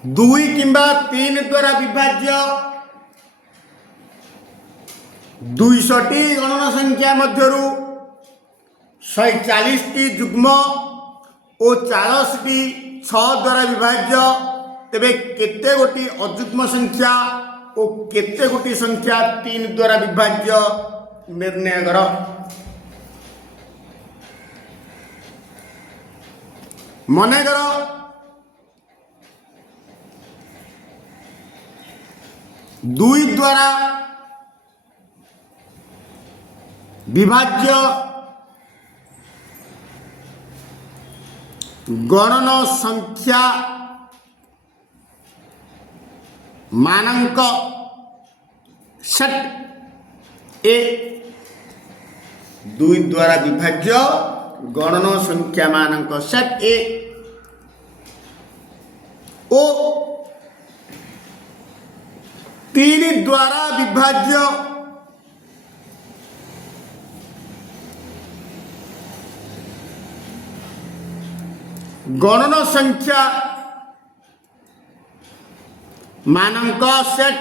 दुई किंबा तीन द्वारा विभाज्य 200टी गणन संख्या मध्यरु 140टी जुग्म और 40टी 6 द्वारा विभाज्य तेबे केते गोटी अजुग्म संख्या और केते गोटी संख्या 3 द्वारा विभाज्य निर्णय कर। मने कर 2 द्वारा विभाज्य गणन संख्या मानक सेट ए 2 द्वारा विभाज्य गणन संख्या मानक सेट ए ओ 3 द्वारा विभाज्य गणन संख्या मानक सेट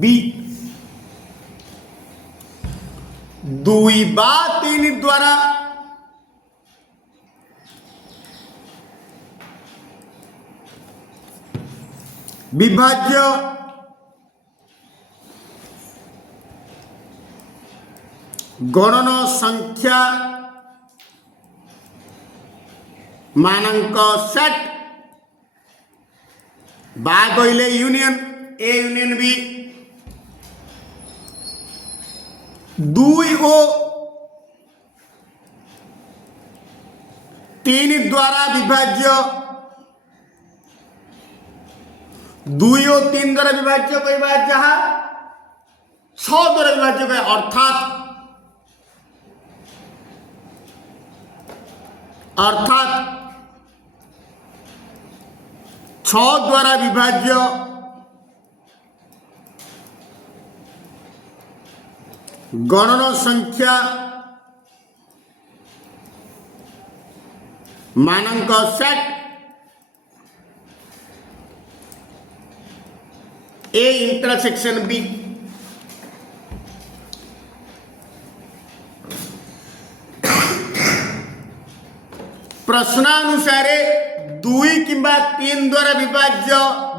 बी 2 बा 3 द्वारा विभाज्य गणन संख्या मानक सेट बा कहले यूनियन ए यूनियन बी 2 ओ 3 द्वारा विभाज्य 2 और 3 द्वारा विभाज्य कहवा जहाँ 6 द्वारा विभाज्य कह अर्थात 6 द्वारा विभाज्य गणन संख्या मानक सेट ए इंटरसेक्शन बी प्रश्नानुसार 2 किंबा 3 द्वारा विभाज्य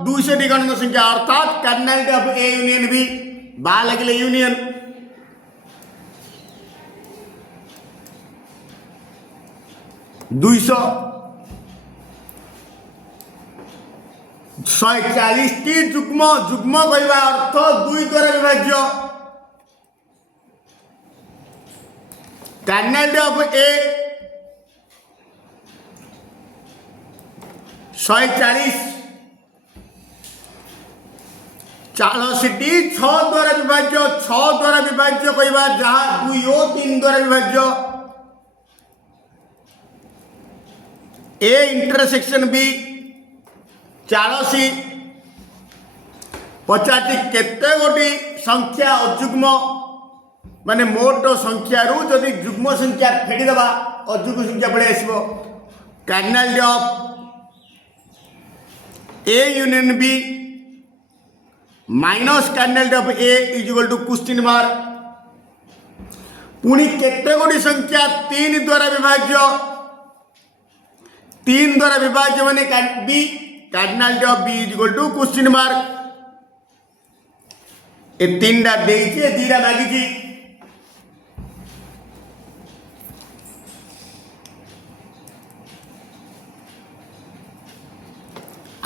200टी गणन संख्या अर्थात cardinality of A union B बा लगे यूनियन 200 140टी जुग्म जुग्म कहवा अर्थ 2 द्वारा विभाज्य कार्डिनलिटी ऑफ ए 140 40टी 6 द्वारा विभाज्य 6 द्वारा विभाज्य कहवा जहाँ 2 और 3 द्वारा विभाज्य ए इंटरसेक्शन बी 40 50टी केते गोटी संख्या अजुग्म माने मोट संख्या रु जदि जुग्म संख्या फेडी दबा अजुग्म संख्या पड़े आसबो cardinality of A union B minus cardinality of A is equal to question mark पुणी केते गोटी संख्या 3 द्वारा विभाज्य 3 द्वारा विभाज्य माने B cardinality of B is equal to question mark A 3 टा देइछे 2 टा मागिछि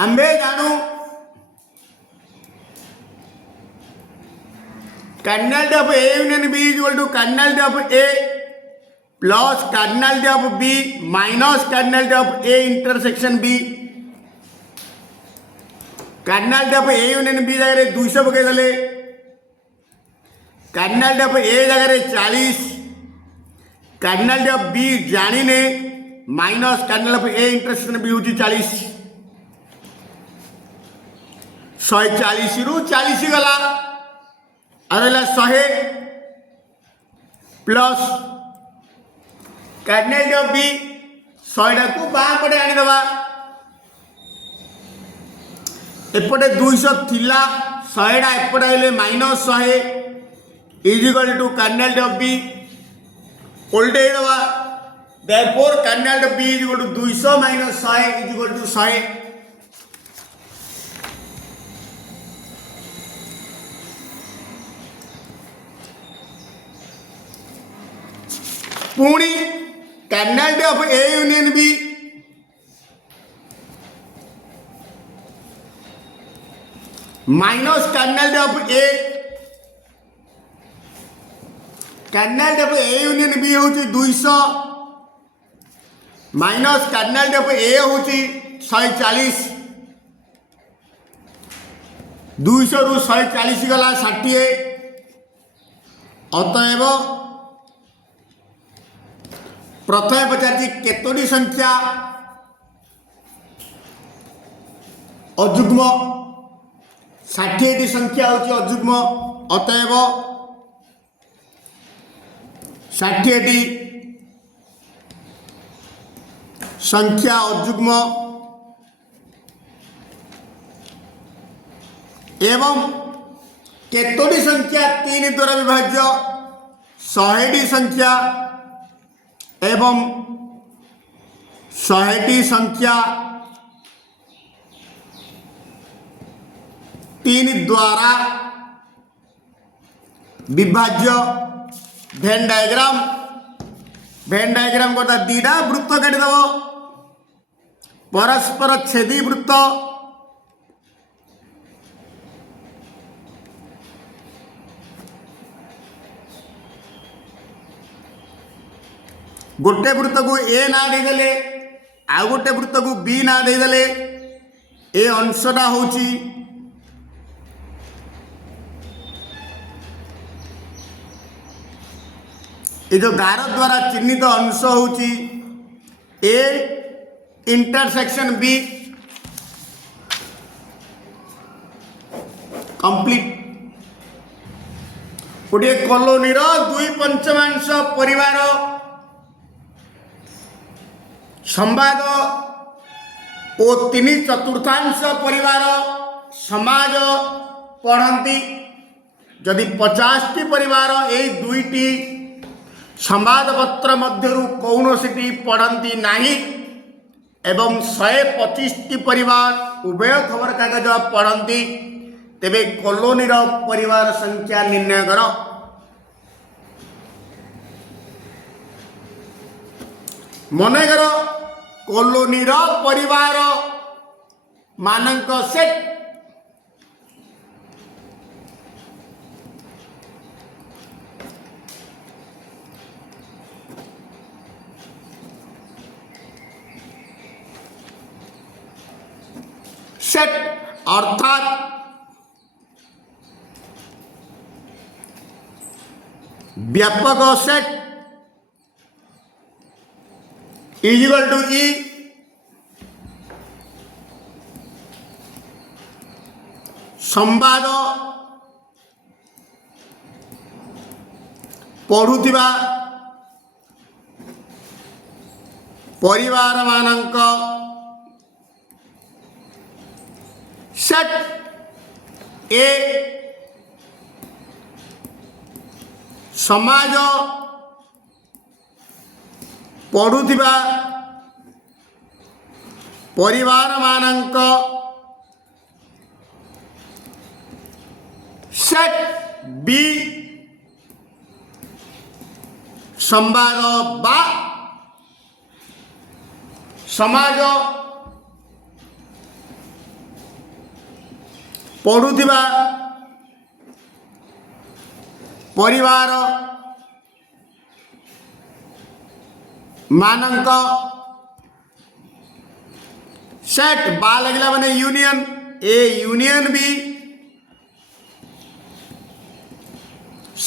आंबे जानू cardinality of A union B is equal to cardinality of A plus cardinality of B minus cardinality of A intersection B cardinality of A union B जगह 200 पकई देले cardinality of A जगह 40 कार्डिनलिटी ऑफ बी जानिने minus cardinal of A intersection B होची 40 140 रु 40 गला आरला 100 plus cardinality of B 100 को बाँ पटे आनी दबा एपटे 200 थिला 100 एपटे आइले -100 is equal to cardinal of B उल्टे दवा therefore cardinal of B is equal to 200 - 100 is equal to 100। पुणी cardinal of A union B minus cardinal of A cardinal of A union B होची 200 माइनस कर्नेल ऑफ ए होची 140 200 रु 140 गला 60 अतएव प्रथम पचार केतोटी संख्या अजुग्म 60 संख्या होची अजुग्म अतएव 60 संख्या अजुग्म एवं केतोटी संख्या 3 द्वारा विभाज्य 100 संख्या एवं 100 संख्या 3 द्वारा विभाज्य भेन डायग्राम को दीटा वृत्त काटिदेव परस्पर छेदी वृत्त गोटे वृत्त को ए ना देदेले आ गोटे वृत्त को बी ना देदेले ए अंशटा होची ये जो गार द्वारा चिन्हित अंश होची ए इंटरसेक्शन बी कंप्लीट गोटे कॉलोनी रो 2/5 परिवार संवाद और 3/4 परिवार समाज पढ़ती जदि 50 परिवार यही दुईटी संवादपत्र मध्यरु कौनसी पढ़ती नहीं एवं 125 परिवार उभय खबर कागज पढ़ती तेबे कॉलोनी रो परिवार संख्या निर्णय कर। मनकर कॉलोनी रो परिवार मानक सेट सेट अर्थात व्यापक सेट इज इक्वल टू ई संवाद पढ़ुथिबा परिवार मानक सेट ए समाज पढ़ुथिबा परिवार मानक सेट बी संवाद बा समाज पढ़ुथिबा परिवार मानक सेट बा लगला माने यूनियन ए यूनियन बी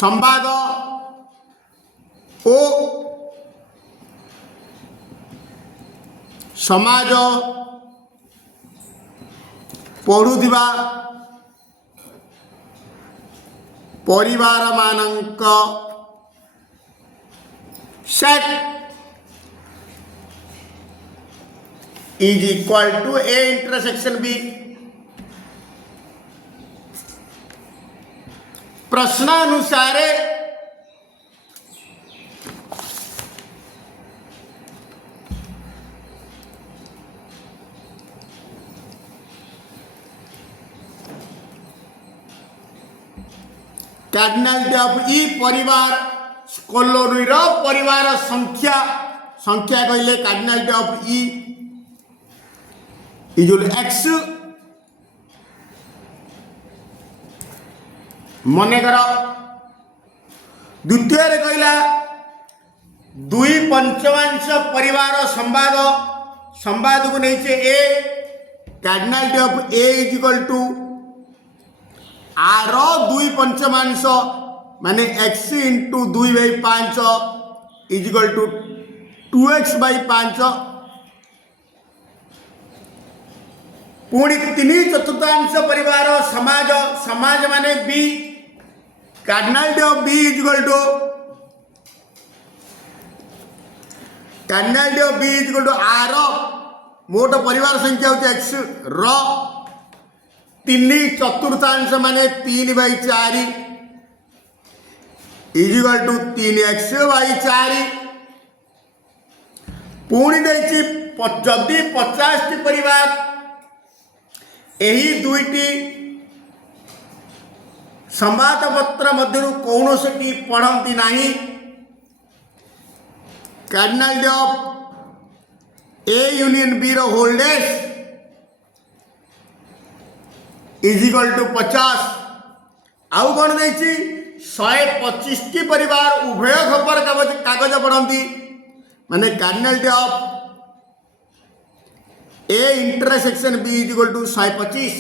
संवाद ओ समाज पढ़ुथिबा परिवार मानक set is equal to A intersection B प्रश्नानुसार कार्डिनालिटी ऑफ ई परिवार कोलोनी परिवार संख्या संख्या कहले cardinality of E equal x मनेकर द्वितीय कहला 2/5 परिवार संवाद संवाद को नहीं A cardinality of A is equal to R 2/5 माने x into 2/5 is equal to 2x/5 पुणी 3/4 परिवार समाज समाज माने B cardinality of B is equal to cardinality of B is equal to are मोट परिवार संख्या होती एक्स र 3/4 माने 3/4 इज इक्वल टू 3x/4 पुणी देखी जदि 50 परिवार यही दुईटी संवाद पत्र मध्य कौन सी पढ़ती नहीं cardinality of A union B रो होल्डेज इज इक्वल टू 50 आउ कौन देखी 125 टी परिवार उभय खबर कागज पढ़ती माने cardinality of A intersection B is equal to 125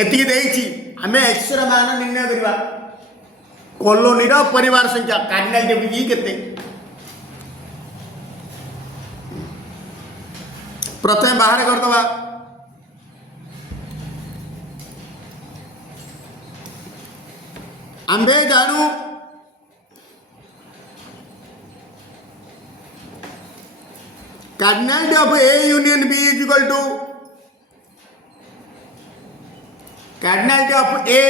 एति देछि आमे एक्स र मान निर्णय करबा कॉलोनी रो परिवार संख्या कार्डिनालिटी ऑफ ई केते प्रथम बाहर कर दवा आंबे जानू cardinality of A union B is equal to cardinality of A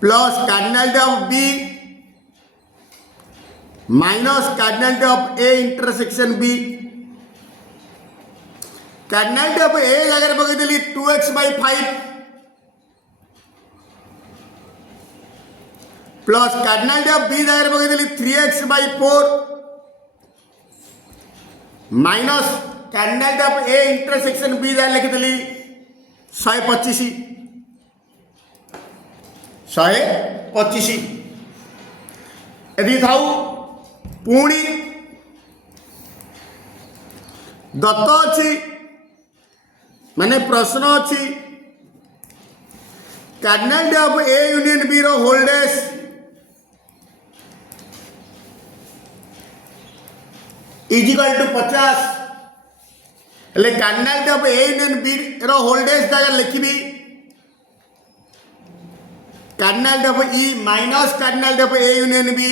plus cardinality of B minus cardinality of A intersection B cardinality of A जगह पकईदेली 2x/5 plus cardinality of B जगह पकईदेली 3x/4 minus cardinality of A intersection B जगह लिखिदेली 125 यदि थाऊ पुणी दत्त अच्छी माने प्रश्न अच्छी cardinality of A union B रो होल्डेज इज इक्वल टू 50 हेले cardinality of A union B रो होल्डेज जगह लिखी cardinality of E minus cardinality of A union B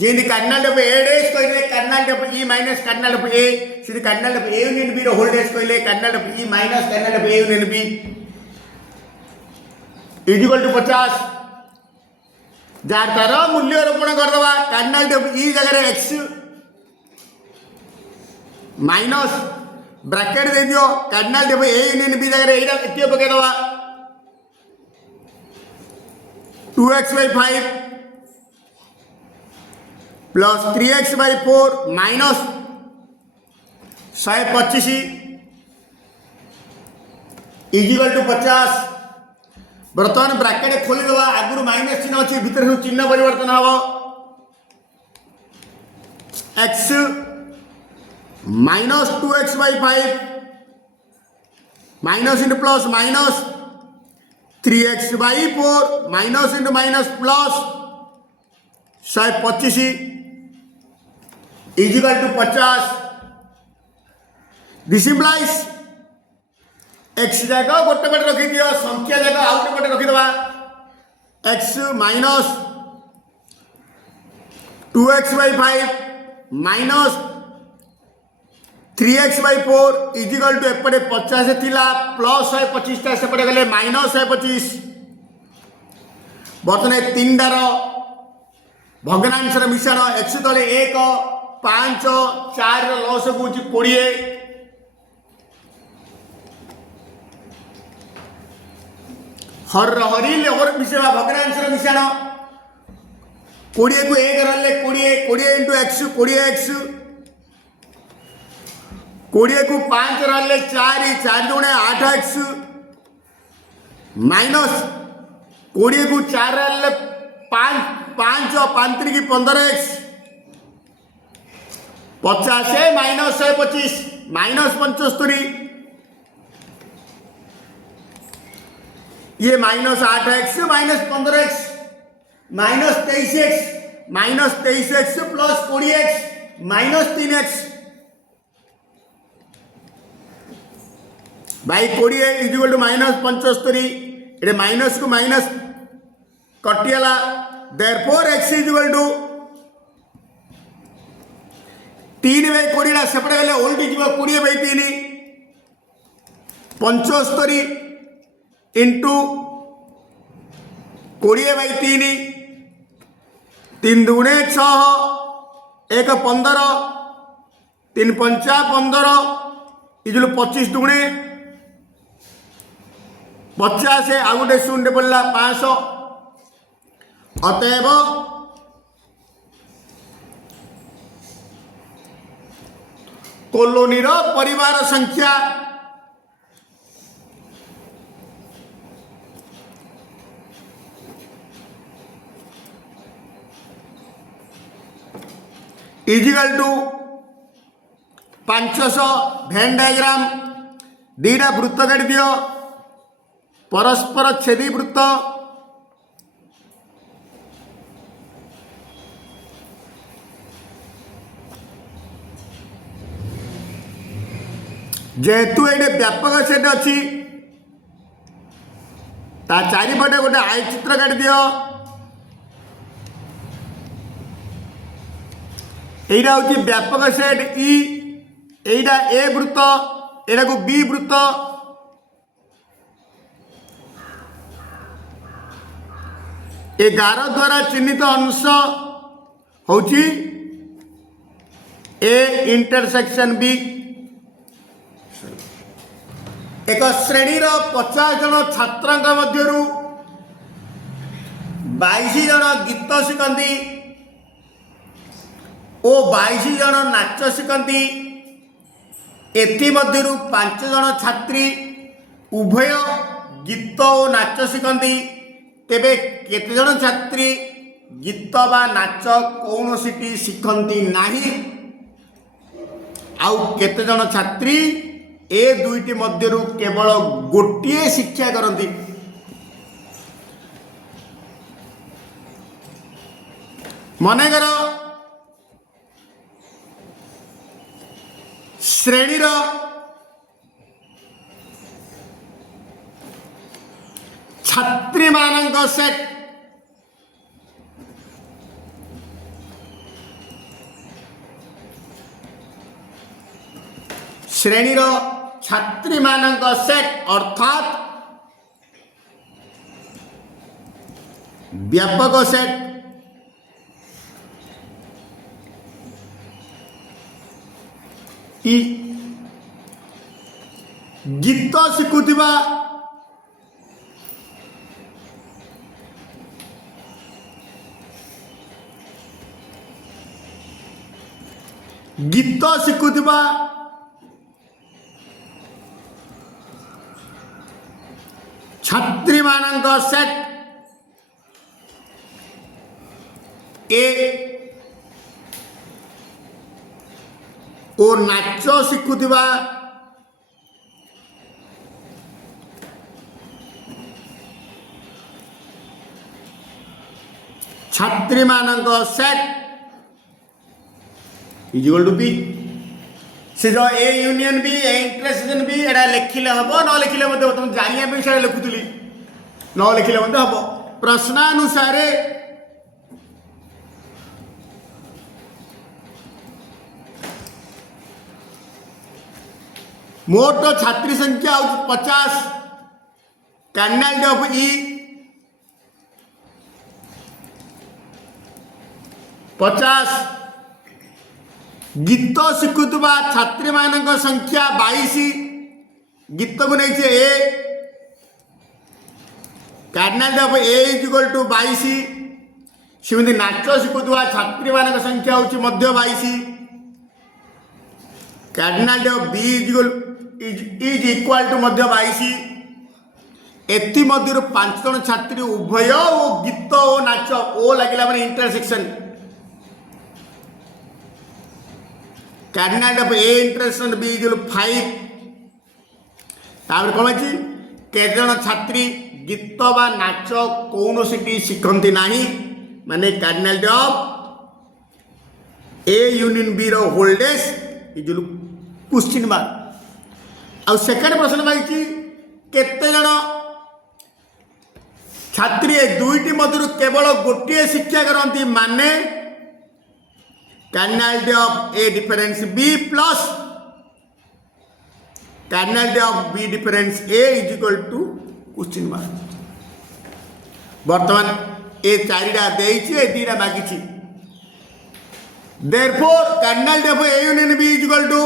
जेंदी कार्डिनालिटी ऑफ ए डेज कहले cardinality of E minus cardinality of A सिदी cardinality of A union B रो होल्डेज कहले cardinality of E minus cardinality of A union B is equal to 50 jar तार मूल्य रोपण कर दवा कार्डिनालिटी ऑफ ई जगह एक्स माइनस ब्रैकेट दे दियो cardinality of A union B जगह एटा एतियो पके दवा 2x/5 plus 3x/4 minus 125 is equal to 50 बर्तमान ब्रैकेट खोली दवा आगुर माइनस चिन्ह अच्छी भितर सब चिन्ह परिवर्तन हम x minus 2x/5 minus into plus minus 3x/4 minus into minus plus 125 is equal to 50 this implies x जगह गोटे पटे रखी दियो संख्या जगह आउ गोटे पटे रखीदवा x minus 2x/5 minus 3x/4 is equal to एपटे 50 थिला प्लस 125 टा सेपटे गले माइनस 125। बर्तमान तीनटार भग्नांशर मिश्रण x तले 1 5 4 लस को 20 हरी लेवर मिश्रण भग्नांशर मिश्रण 20 को 1 रले 20 20 इंटू x 20x 20 को 5 रले 4 4 दुणे 8x माइनस 20 को 4 रले 5 5 5 की 15x 50 माइनस 125 माइनस 75 ये minus 8x minus 15x minus 23x plus 20x minus 3x by 20 is equal to minus 75 ये माइनस को माइनस कटिगला देयरफॉर x इजिकल टू 3/20 सेपटे गले ओल्टी जीव 20/3 75 इंटू 20/3 3 दुणे 6 1 15 3 5 15 इजलू 25 दुणे 50 आ गोटे शून्य पड़ा 500 अतएव कॉलोनी परिवार संख्या इजिकल टू 500 भेन डायग्राम दीटा वृत्त काटी दियो परस्पर छेदी वृत्त जेहेतु ये व्यापक सेट अच्छी ता चारिपटे गोटे आयचित्र काटी दियो एटा हूँ व्यापक सेट ई एटा ए वृत्त एटा को बी वृत्त ए गार द्वारा चिन्हित अंश होची ए इंटरसेक्शन बी एक श्रेणीर 50 जन छात्र मध्यरु 22 जन गीत शिखती ओ 22 जन नाच शिखती एमध्यरु 5 जन छात्री उभय गीत और नाच शिखती तेबे केते जन छात्री गीत बा नाच कौन सी शिखती नहीं आउ केते जन छात्री ए दुईटी मध्यरु केवल गोटे शिक्षा करती मनकर श्रेणीर छात्री मानक सेट श्रेणीर छात्री मानक सेट अर्थात व्यापक सेट गीत शिखुवा गीत शिखुवा छात्री मानक सेट ए और नाच शिखुवा छात्री मानक सेट इजिकल टू बी से जो A union B A intersection B एटा लिखिले हम न लिखिले तुम जाना लिखुली न लिखिले हम प्रश्नानुसार मोट छात्री संख्या हूँ 50 कार्डिनल ऑफ ई 50 गीत शिखुवा छात्री मान संख्या 22 गीत को नहीं A cardinal of A is equal to 22 सेमती नाच शिखुवा छात्री मान संख्या हूँ मध्य 22 cardinal of B is equal to मध्य 22 एति मध्य 5 जन छात्री उभय और गीत और नाच ओ लगे मैंने intersection cardinal of A intersection B is 5 तापर कौन अच्छी केते जन छात्री गीत बा नाच कौन सी शिखती ना माने cardinal of A union B रो होल्डेज इज क्वेश्चन मार्क आ सेकंड प्रश्न मांगी केते जन छात्री दुईटी मध्य केवल गोटे शिक्षा करती माने cardinal of A difference B plus cardinal of B difference A is equal to question mark वर्तमान ए चारिटा देइछि दीटा मागिछि therefore cardinal of A union B is equal to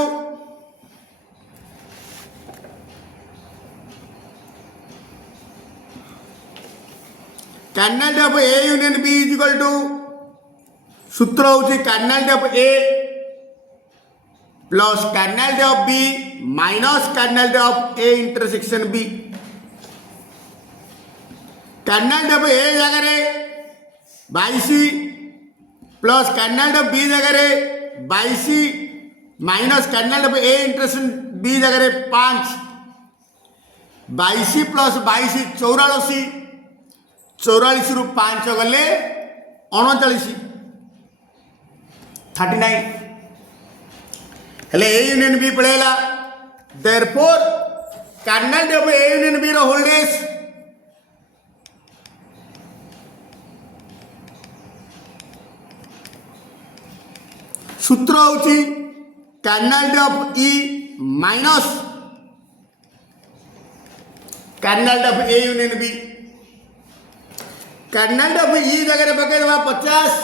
cardinal of A union B is equal to सूत्र होची cardinal of A plus cardinal of B minus cardinal of A intersection B cardinal of A जगह 22 plus cardinal of B जगह 22 minus cardinal of A intersection B जगह 5 22 plus 22 84 44 रु 5 गले 39 39 हेले A union B पड़ेगा therefore cardinal of A union B रो होल्डेज सूत्र होची cardinal of E minus cardinal of A union B cardinal of E जगह पकड़ 50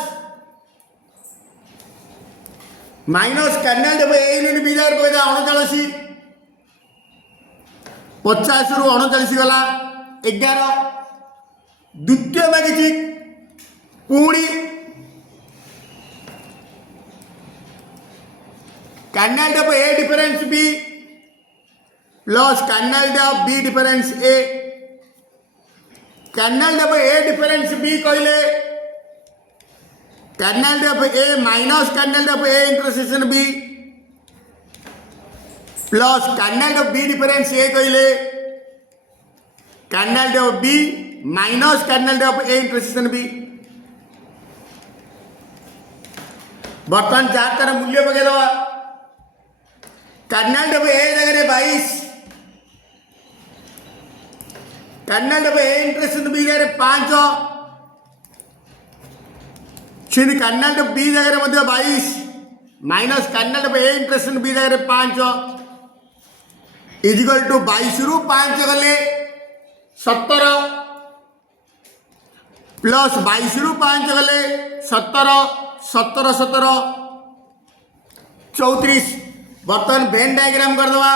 minus cardinal of A union B जगह पकड़ 39 50 रु 39 गला 11 द्वितीय मागिछि पुणी cardinal of A difference B plus cardinal of B difference A cardinal of A difference B कहले cardinal of A minus cardinal of A intersection B plus cardinal of B difference A कहले cardinal of B minus cardinal of A intersection B बर्तमान जहाँ तार मूल्य पकईदवा cardinal of A जगह 22 cardinal of A intersection B जगह 5 छिन cardinal of B जगह 22 minus cardinal of A intersection B जगह 5 इजिकल टू 22 रु 5 गले 17 प्लस 22 रु 5 गले 17 17 17 34 बर्तमान वेन डायग्राम करदवा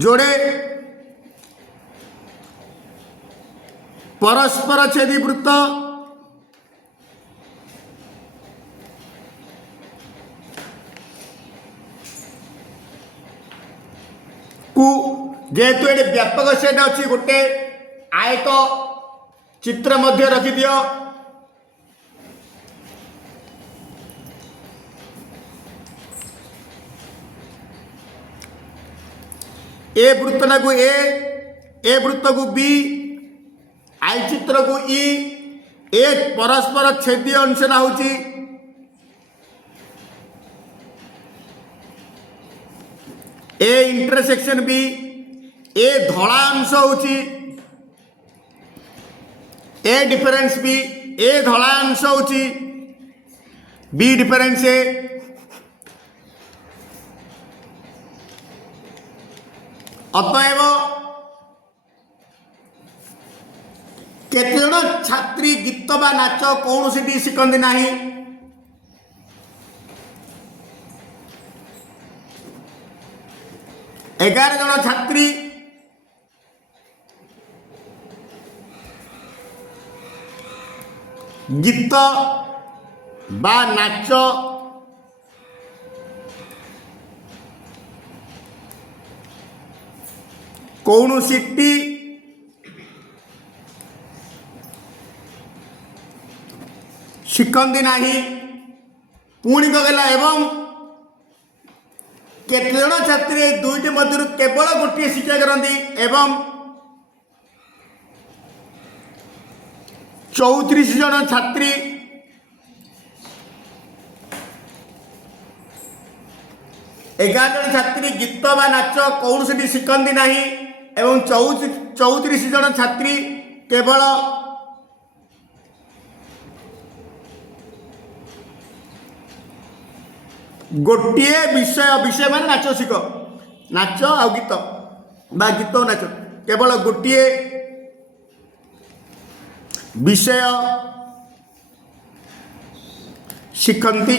जोड़े परस्पर छेदी वृत्त को जेहेतु ये व्यापक सेट अच्छी गोटे आयत चित्र मध्य रखी दियो ए वृत्तटा को ए वृत्त को बी आई चित्र को ए परस्पर छेदी अंशना होची ए इंटरसेक्शन बी ए धड़ा अंश होची ए डिफरेंस बी ए धड़ा अंश होची बी डिफरेंस ए ଅତଏବ କେତେଜଣ ଛାତ୍ରୀ ଗୀତ ବା ନାଚ କୌଣସିଟି ଶିଖନ୍ତି ନାହିଁ? 11 ଜଣ ଛାତ୍ରୀ ଗୀତ ବା ନାଚ କୌଣସିଟି ଶିଖନ୍ତି ନାହିଁ। ପୁଣି କହିଲା ଏବଂ କେତେଜଣ ଛାତ୍ରୀ ଏହି ଦୁଇଟି ମଧ୍ୟରୁ କେବଳ ଗୋଟିଏ ଶିକ୍ଷା କରନ୍ତି ଏବଂ 34 ଜଣ ଛାତ୍ରୀ ଏଗାର ଜଣ ଛାତ୍ରୀ ଗୀତ ବା ନାଚ କୌଣସିଟି ଶିଖନ୍ତି ନାହିଁ ଏବଂ 34 ଜଣ ଛାତ୍ରୀ କେବଳ ଗୋଟିଏ ବିଷୟ ମାନେ ନାଚ ଶିଖ, ନାଚ ଆଉ ଗୀତ ବା ଗୀତ ନାଚ କେବଳ ଗୋଟିଏ ବିଷୟ ଶିଖନ୍ତି।